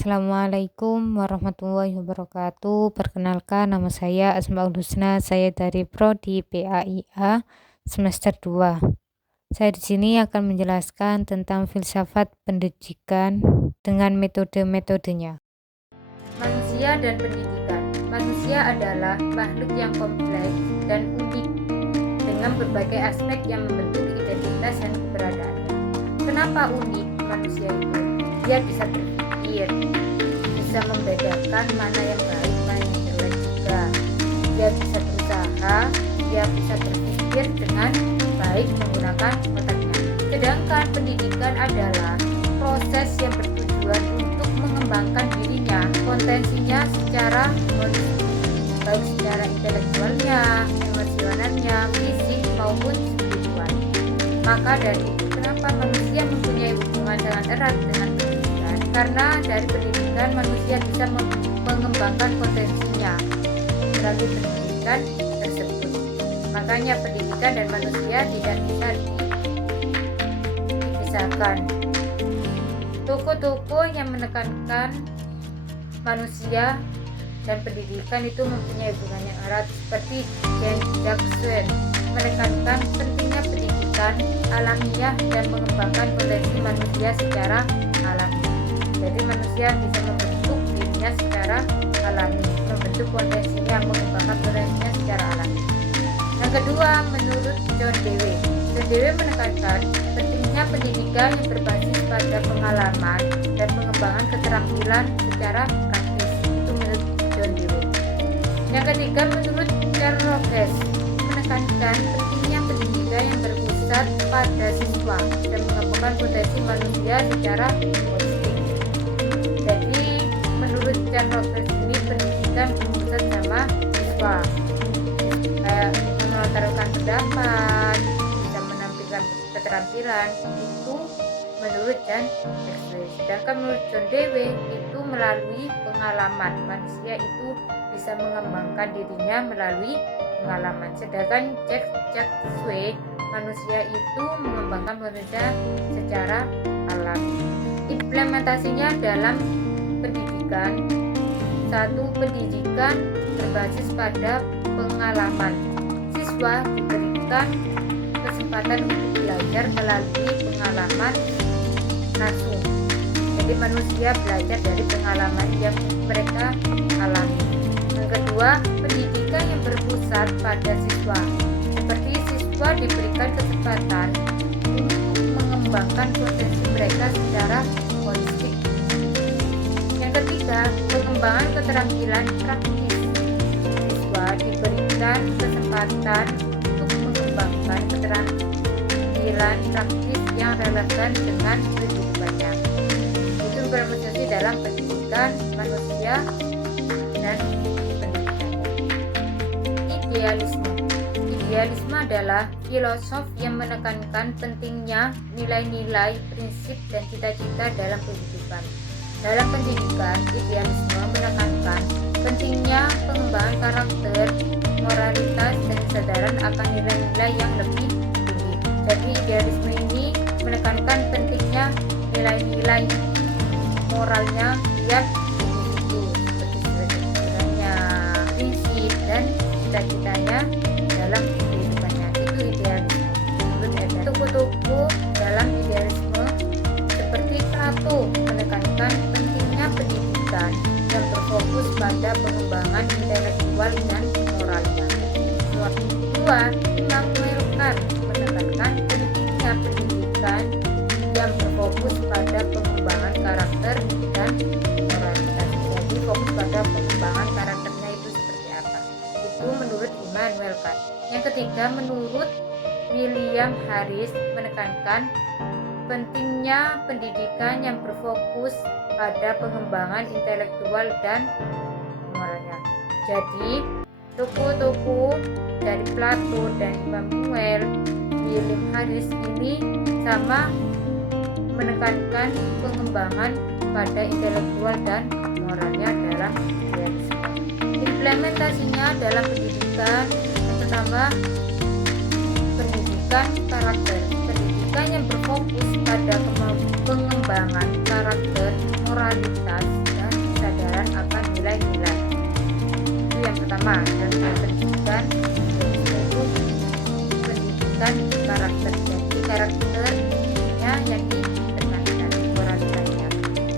Assalamualaikum warahmatullahi wabarakatuh. Perkenalkan, nama saya Asmaul Husna. Saya dari Prodi PAIA semester 2. Saya di sini akan menjelaskan tentang filsafat pendidikan dengan metode-metodenya. Manusia dan pendidikan. Manusia adalah makhluk yang kompleks dan unik dengan berbagai aspek yang membentuk identitas dan keberadaannya. Kenapa unik manusia itu? Dia bisa berpikir, bisa membedakan mana yang baik, mana yang jelek juga. Dia bisa berusaha, dia bisa berpikir dengan baik menggunakan otaknya. Sedangkan pendidikan adalah proses yang bertujuan untuk mengembangkan dirinya, potensinya secara holistik, baik secara intelektualnya, emosionalnya, fisik maupun spiritual. Maka dari itu kenapa manusia mempunyai hubungan sangat erat dengan pendidikan? Karena dari pendidikan manusia bisa mengembangkan potensinya melalui pendidikan tersebut. Makanya pendidikan dan manusia tidak bisa dipisahkan. Tokoh-tokoh yang menekankan manusia dan pendidikan itu mempunyai hubungan yang erat, seperti Jean-Jacques Rousseau menekankan pentingnya pendidikan alamiah dan mengembangkan potensi manusia secara alami. Jadi manusia bisa membentuk dirinya secara alami, membentuk potensinya, mengembangkan potensinya secara alami. Yang kedua, menurut John Dewey menekankan pentingnya pendidikan yang berbasis pada pengalaman dan pengembangan keterampilan secara praktis. Itu menurut John Dewey. Yang ketiga, menurut Karl Rogers menekankan pentingnya pendidikan yang berpusat pada siswa dan mengembangkan potensi manusia secara holistik. Jadi menurut Karl Rogers ini pendidikan berpusat sama siswa, kayak melontarkan pendapat, bisa menampilkan keterampilan, itu menurut John Dewey. Sedangkan menurut John Dewey itu melalui pengalaman, manusia itu bisa mengembangkan dirinya melalui pengalaman. Sedangkan Jacques Rousseau, manusia itu mengembangkan potensinya secara alami. Implementasinya dalam pendidikan. Satu, pendidikan berbasis pada pengalaman. Siswa diberikan kesempatan untuk belajar melalui pengalaman langsung. Jadi manusia belajar dari pengalaman yang mereka alami. Yang kedua, pendidikan yang berpusat pada siswa. Seperti siswa diberikan kesempatan untuk mengembangkan potensi mereka secara holistik. Yang ketiga, pengembangan keterampilan praktis. Siswa diberikan kesempatan untuk mengembangkan keterampilan praktis yang relevan dengan kehidupannya. Itu implementasi dalam pendidikan manusia dan Idealisme adalah filosof yang menekankan pentingnya nilai-nilai, prinsip, dan cita-cita dalam kehidupan. Dalam pendidikan, idealisme menekankan pentingnya pengembangan karakter, moralitas, dan kesadaran akan nilai-nilai yang lebih tinggi. Jadi idealisme ini menekankan pentingnya nilai-nilai moralnya biar itu seperti prinsip dan cita-citanya dalam kehidupannya. Itu idealisme menurut Eden. Tokoh-tokoh dalam idealisme seperti Plato menekankan pentingnya pendidikan yang berfokus pada pengembangan intelektual dan moralnya. Kedua, Immanuel Kant menekankan pentingnya pendidikan yang berfokus pada pengembangan karakter dan moralitas. Jadi fokus pada pengembangan karakternya itu seperti apa? Itu menurut Immanuel Kant. Yang ketiga, menurut William Harris menekankan pentingnya pendidikan yang berfokus pada pengembangan intelektual dan moralnya. Jadi tokoh-tokoh dari Plato dan Immanuel William Harris ini sama menekankan pengembangan pada intelektual dan moralnya dalam idealisme. Implementasinya dalam pendidikan, yang pertama, pendidikan karakter. Pendidikan yang berfokus pada pengembangan karakter, moralitas, akan nilai-nilai. Itu yang pertama. Dan pendidikan itu pendidikan karakter, jadi karakternya yang ditekankan, moralitasnya.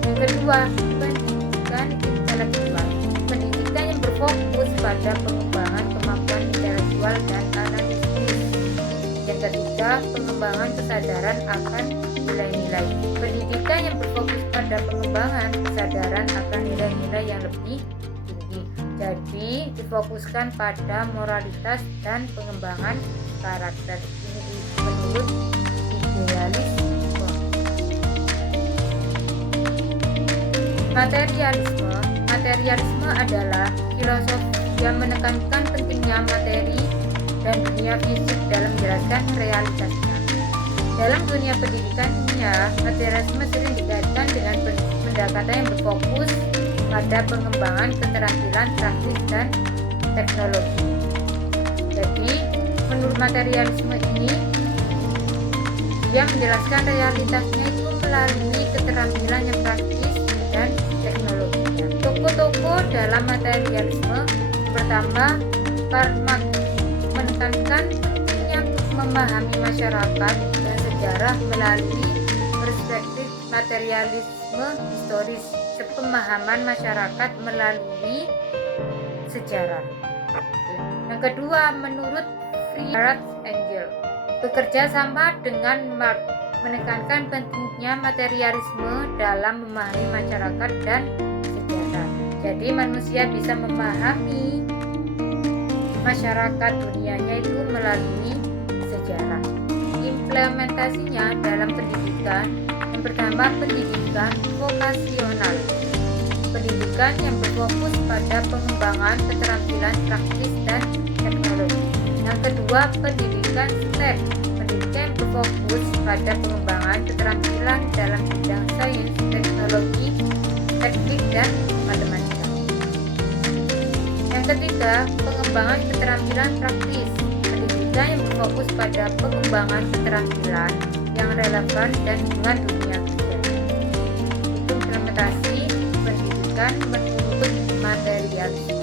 Yang kedua, pendidikan intelektual, pendidikan yang berfokus pada pengembangan kemampuan intelektual dan analisis. Yang ketiga, pengembangan kesadaran akan nilai-nilai, pendidikan yang berfokus pada pengembangan kesadaran akan nilai-nilai yang lebih tinggi. Jadi difokuskan pada moralitas dan pengembangan karakter. Ini menurut idealisme. Materialisme adalah filosofi yang menekankan pentingnya materi dan dunia fisik dalam menjelaskan realitasnya. Dalam dunia pendidikannya, materialisme sering dikaitkan dengan pendekatan yang berfokus pada pengembangan keterampilan praktis dan teknologi. Jadi, menurut materialisme ini, dia menjelaskan realitasnya itu melalui keterampilan yang praktis dan teknologinya. Tokoh-tokoh dalam materialisme pertama, Karl Marx menekankan pentingnya memahami masyarakat dan sejarah melalui perspektif materialisme historis, pemahaman masyarakat melalui sejarah. Yang kedua, menurut Friedrich Engels, bekerja sama dengan Marx menekankan pentingnya materialisme dalam memahami masyarakat dan sejarah. Jadi manusia bisa memahami masyarakat dunianya itu melalui sejarah. Implementasinya dalam pendidikan, yang pertama pendidikan vokasional, pendidikan yang berfokus pada pengembangan keterampilan praktis dan teknologi. Yang kedua, pendidikan STEM, pendidikan yang berfokus pada pengembangan keterampilan dalam bidang sains, teknologi, teknik, dan matematika. Yang ketiga, pengembangan keterampilan praktis, pendidikan yang berfokus pada pengembangan keterampilan yang relevan dan dengan dunia kerja. Itu implementasi pendidikan menurut materialisme.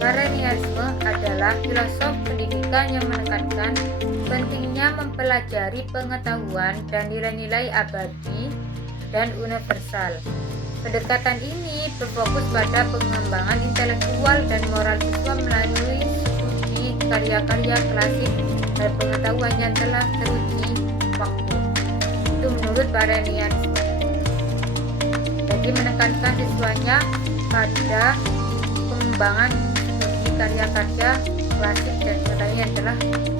Parenialisme adalah filosof pendidikan yang menekankan pentingnya mempelajari pengetahuan dan nilai-nilai abadi dan universal. Pendekatan ini berfokus pada pengembangan intelektual dan moral siswa melalui studi karya-karya klasik dan pengetahuan yang telah teruji waktu. Itu menurut parenialisme. Jadi menekankan siswanya pada pengembangan studi karya-karya klasik dan pengetahuan yang telah teruji.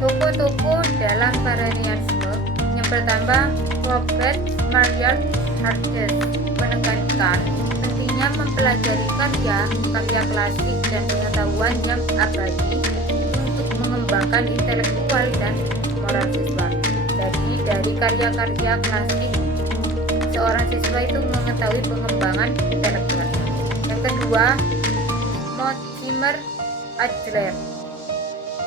Tokoh-tokoh dalam parenialisme, yang pertama Robert Maria Hardes menekankan pentingnya mempelajari karya klasik dan pengetahuan yang abadi untuk mengembangkan intelektual dan moral siswa. Jadi dari karya-karya klasik, seorang siswa itu mengetahui pengembangan intelektual. Yang kedua, Mortimer Adler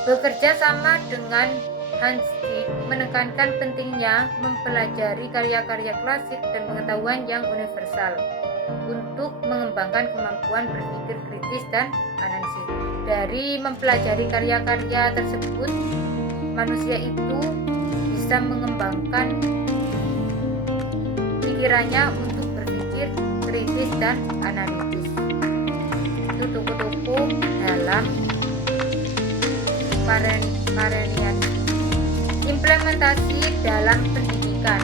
bekerja sama dengan Hans Stieg menekankan pentingnya mempelajari karya-karya klasik dan pengetahuan yang universal untuk mengembangkan kemampuan berpikir kritis dan analisis. Dari mempelajari karya-karya tersebut, manusia itu bisa mengembangkan pikirannya untuk berpikir kritis dan analitis. Itu tokoh-tokoh dalam parenialisme. Implementasi dalam pendidikan.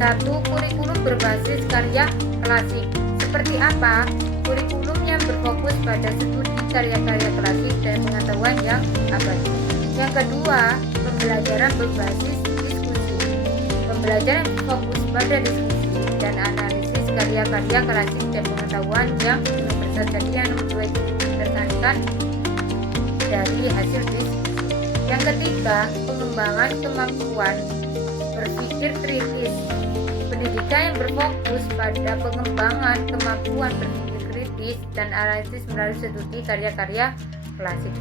1. Kurikulum berbasis karya klasik. Seperti apa? Kurikulum yang berfokus pada studi karya-karya klasik dan pengetahuan yang abadi. Yang kedua, pembelajaran berbasis diskusi. Pembelajaran fokus pada diskusi dan analisis karya-karya klasik dan pengetahuan yang universal. Jadi yang ditekankan dari hasil diskusi. Yang ketiga, pengembangan kemampuan berpikir kritis. Pendidikan yang berfokus pada pengembangan kemampuan berpikir kritis dan analisis melalui studi karya-karya klasik.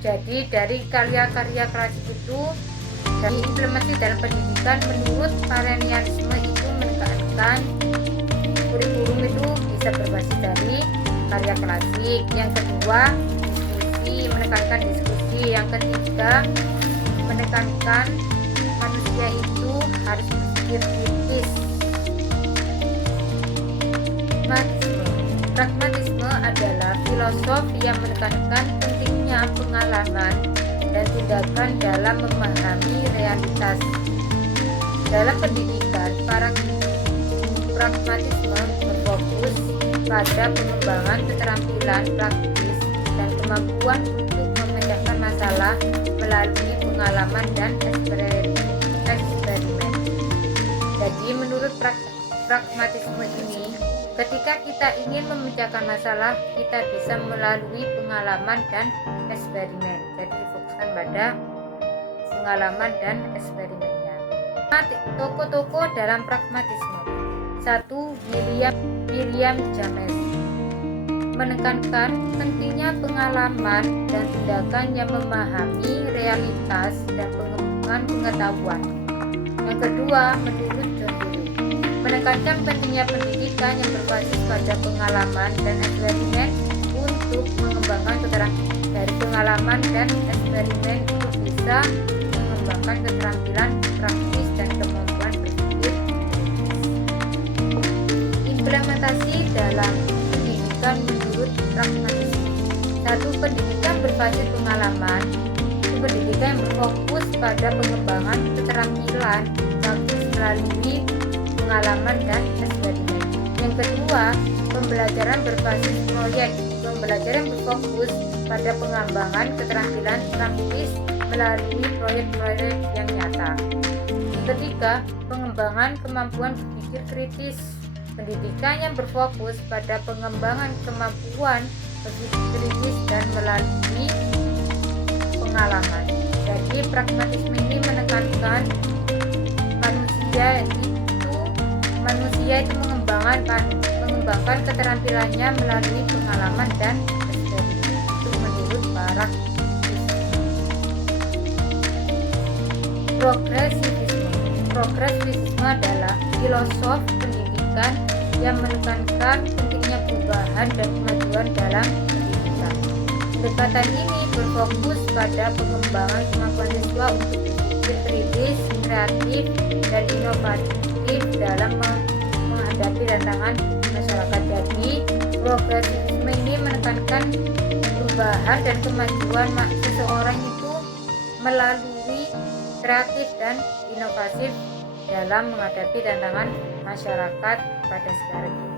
Jadi dari karya-karya klasik itu, dari implementasi dalam pendidikan menurut parenialisme itu menekankan menekankan kurikulum itu bisa berbasis dari karya klasik. Yang kedua, menekankan diskusi. Yang ketiga, menekankan manusia itu harus berpikir kritis. Pragmatisme adalah filosofi yang menekankan pentingnya pengalaman dan tindakan dalam memahami realitas. Dalam pendidikan, pragmatisme berfokus pada pengembangan keterampilan praktis dan kemampuan untuk memecahkan masalah melalui pengalaman dan eksperimen. Jadi menurut pragmatisme ini, ketika kita ingin memecahkan masalah, kita bisa melalui pengalaman dan eksperimen. Jadi difokuskan pada pengalaman dan eksperimennya. Tokoh-tokoh dalam pragmatisme. 1. William James menekankan pentingnya pengalaman dan tindakan yang memahami realitas dan pengembangan pengetahuan. Yang kedua, menurut John Dewey, menekankan pentingnya pendidikan yang berbasis pada pengalaman dan eksperimen untuk mengembangkan keterampilan. Dari pengalaman dan eksperimen itu bisa mengembangkan keterampilan praktis dan kemampuan berpikir. Implementasi dalam pendidikan menurut pragmatisme. 1. Pendidikan berbasis pengalaman. Pendidikan yang berfokus pada pengembangan keterampilan praktis melalui pengalaman dan eksperimen. Yang kedua, pembelajaran berbasis proyek. Pembelajaran yang berfokus pada pengembangan keterampilan praktis melalui proyek-proyek yang nyata. Yang ketiga, pengembangan kemampuan berpikir kritis. Pendidikan yang berfokus pada pengembangan kemampuan berpikir kritis dan melalui pengalaman. Jadi pragmatisme ini menekankan manusia itu mengembangkan keterampilannya melalui pengalaman dan eksperimen. Itu menurut Progresivisme adalah filosof pendidikan yang menekankan pentingnya perubahan dan kemajuan dalam pendidikan. Pendekatan ini berfokus pada pengembangan kemampuan siswa untuk berpikir kritis, kreatif, dan inovatif dalam menghadapi tantangan masyarakat. Jadi, progresivisme ini menekankan perubahan dan kemajuan seseorang itu melalui kreatif dan inovatif dalam menghadapi tantangan masyarakat pada sekarang ini.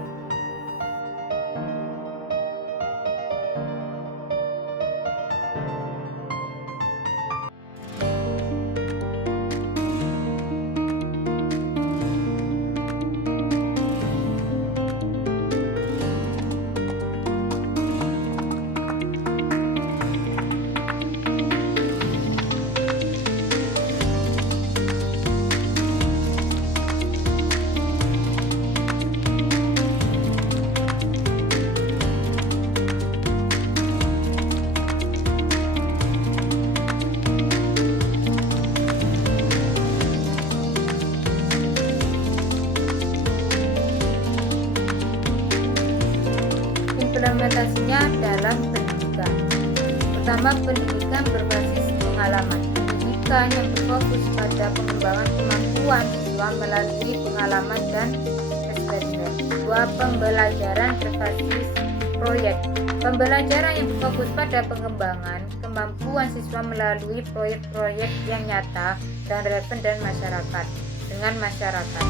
Implementasinya dalam pendidikan. Pertama, pendidikan berbasis pengalaman. Pendidikan yang berfokus pada pengembangan kemampuan siswa melalui pengalaman dan eksperimen. 2. Pembelajaran berbasis proyek. Pembelajaran yang berfokus pada pengembangan kemampuan siswa melalui proyek-proyek yang nyata dan relevan dengan masyarakat.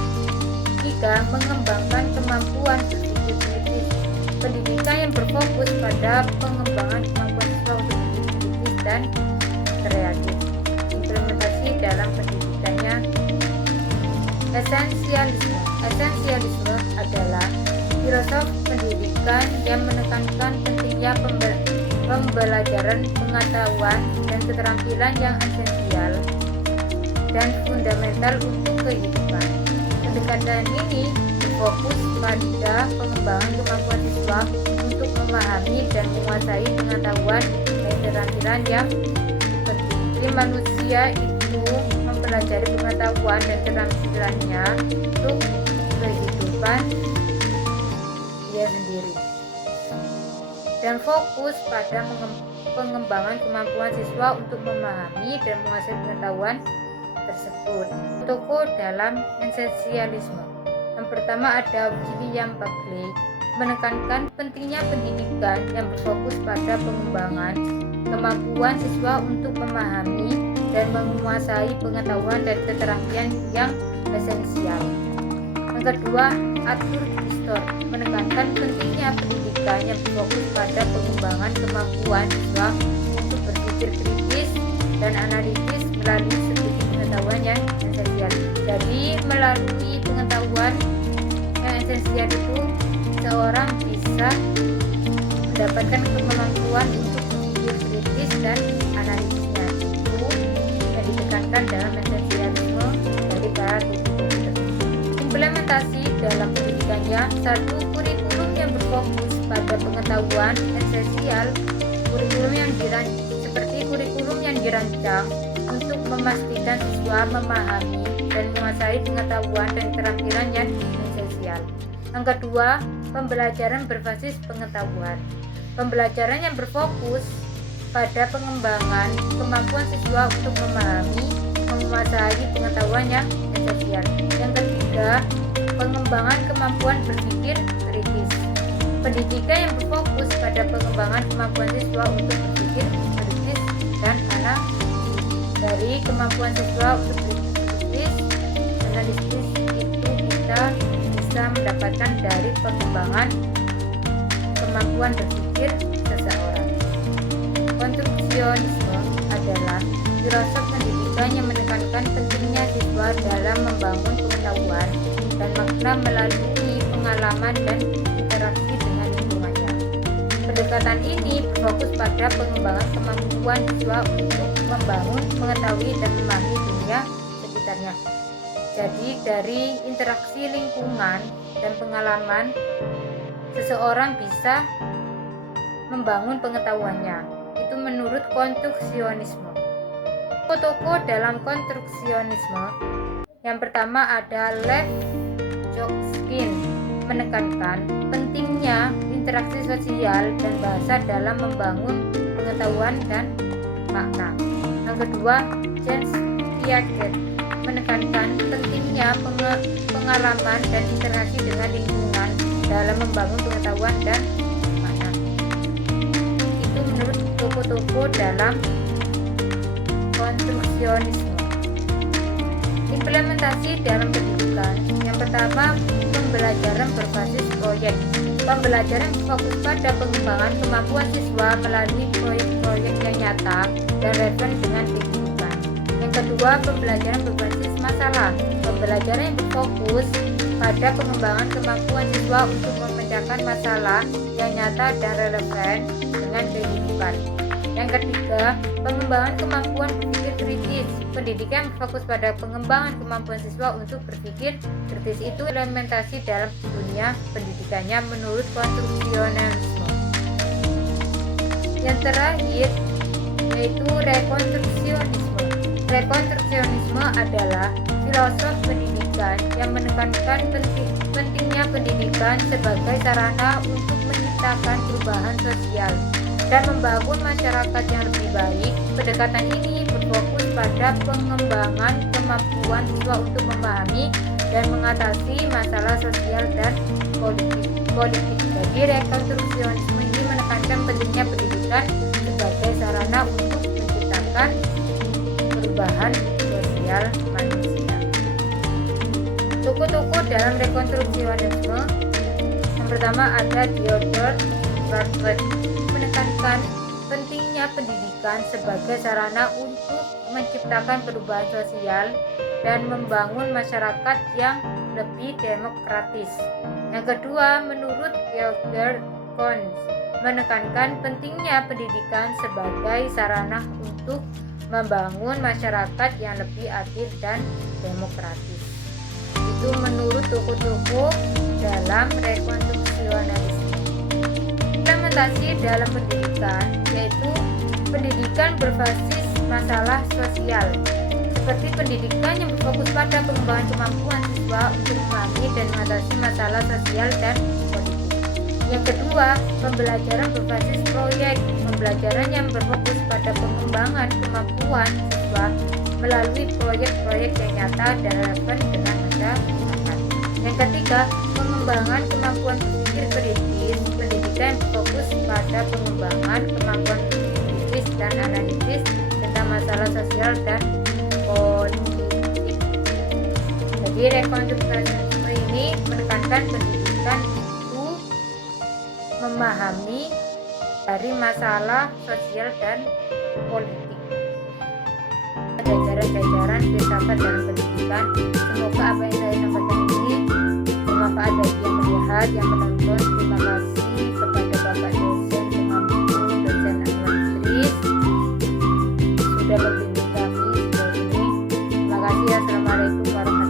3. Mengembangkan kemampuan berpikir kritis. Pendidikan yang berfokus pada pengembangan kemampuan siswa untuk berpikir kritis dan kreatif. Implementasi dalam pendidikannya. Esensialisme adalah filosof pendidikan yang menekankan pentingnya pembelajaran pengetahuan dan keterampilan yang esensial dan fundamental untuk kehidupan. Pendekatan ini fokus pada pengembangan kemampuan siswa untuk memahami dan menguasai pengetahuan dan keterampilan yang penting. Jadi manusia itu mempelajari pengetahuan dan keterampilannya untuk kehidupan. kehidupan dia sendiri, dan fokus pada pengembangan kemampuan siswa untuk memahami dan menguasai pengetahuan tersebut. Tokoh dalam esensialisme. Yang pertama ada William Bagley, menekankan pentingnya pendidikan yang berfokus pada pengembangan kemampuan siswa untuk memahami dan menguasai pengetahuan dan keterampilan yang esensial. Yang kedua, Arthur Pistor, menekankan pentingnya pendidikan yang berfokus pada pengembangan kemampuan siswa untuk berpikir kritis dan analitis melalui studi pengetahuan yang esensial. Jadi melalui pengetahuan yang esensial itu seorang bisa mendapatkan kemampuan untuk berpikir kritis dan analisisnya. Itu yang ditekankan dalam esensialisme dari para tokoh tersebut. Implementasi dalam pendidikannya, satu, kurikulum yang berfokus pada pengetahuan esensial, kurikulum yang seperti kurikulum yang dirancang untuk memastikan siswa memahami dan menguasai pengetahuan dan keterampilan yang esensial. Yang kedua, pembelajaran berbasis pengetahuan. Pembelajaran yang berfokus pada pengembangan kemampuan siswa untuk memahami, menguasai pengetahuan yang esensial. Yang ketiga, pengembangan kemampuan berpikir kritis. Pendidikan yang berfokus pada pengembangan kemampuan siswa untuk berpikir kritis dan analisis. Dari kemampuan siswa untuk berpikir kritis, analisis itu kita bisa mendapatkan dari pengembangan kemampuan berpikir seseorang. Konstruksionisme adalah filosofi pendidikan yang menekankan pentingnya siswa dalam membangun pengetahuan dan makna melalui pengalaman dan interaksi dengan lingkungannya. Pendekatan ini berfokus pada pengembangan kemampuan siswa untuk membangun, mengetahui, dan memahami dunia sekitarnya. Jadi dari interaksi lingkungan dan pengalaman, seseorang bisa membangun pengetahuannya. Itu menurut konstruksionisme. Tokoh dalam konstruksionisme. Yang pertama ada Lev Yudkowsky, menekankan pentingnya interaksi sosial dan bahasa dalam membangun pengetahuan dan makna. Yang kedua, James Piaget, menekankan pentingnya pengalaman dan interaksi dengan lingkungan dalam membangun pengetahuan dan makna. Itu menurut tokoh-tokoh dalam konstruksionisme. Implementasi dalam pendidikan. Yang pertama, pembelajaran berbasis proyek. Pembelajaran fokus pada pengembangan kemampuan siswa melalui proyek-proyek yang nyata dan relevan dengan kehidupan. Yang kedua, pembelajaran berbasis masalah. Pembelajaran yang berfokus pada pengembangan kemampuan siswa untuk memecahkan masalah yang nyata dan relevan dengan kehidupan. Yang ketiga, pengembangan kemampuan berpikir kritis. Pendidikan berfokus pada pengembangan kemampuan siswa untuk berpikir kritis. Itu implementasi dalam dunia pendidikannya menurut konstruksionisme. Yang terakhir yaitu rekonstruksionisme. Rekonstruksionisme adalah filosofi pendidikan yang menekankan pentingnya pendidikan sebagai sarana untuk menciptakan perubahan sosial dan membangun masyarakat yang lebih baik. Pendekatan ini berfokus pada pengembangan kemampuan siswa untuk memahami dan mengatasi masalah sosial dan politik. Jadi rekonstruksionisme ini menekankan pentingnya pendidikan sebagai sarana untuk menciptakan perubahan sosial manusia. Tokoh-tokoh dalam rekonstruksionisme. Yang pertama ada Theodore Roosevelt, menekankan pentingnya pendidikan sebagai sarana untuk menciptakan perubahan sosial dan membangun masyarakat yang lebih demokratis. Yang kedua, menurut Theodore Roosevelt, menekankan pentingnya pendidikan sebagai sarana untuk membangun masyarakat yang lebih adil dan demokratis. Itu menurut tokoh-tokoh dalam rekonstruksionisme. Implementasi dalam pendidikan yaitu pendidikan berbasis masalah sosial seperti pendidikan yang berfokus pada pengembangan kemampuan siswa untuk memahami dan mengatasi masalah sosial dan politik. Yang kedua, pembelajaran berbasis proyek, pembelajaran yang berfokus pada pengembangan kemampuan siswa melalui proyek-proyek yang nyata dan relevan dengan masyarakat. Yang ketiga, pengembangan kemampuan berpikir kritis, pendidikan yang berfokus pada pengembangan kemampuan kritis dan analisis tentang masalah sosial dan politik. Jadi rekonstruksialisme ini menekankan pendidikan itu memahami dari masalah sosial dan politik. Jajaran-jajaran filsafat dalam pendidikan. Semoga apa yang saya sampaikan ini bermanfaat bagi yang melihat, yang menonton. Terima kasih kepada Bapak dosen pengampu, dosen Inggris sudah membimbing kami sejauh ini. Terima kasih. Assalamualaikum warahmatullahi wabarakatuh.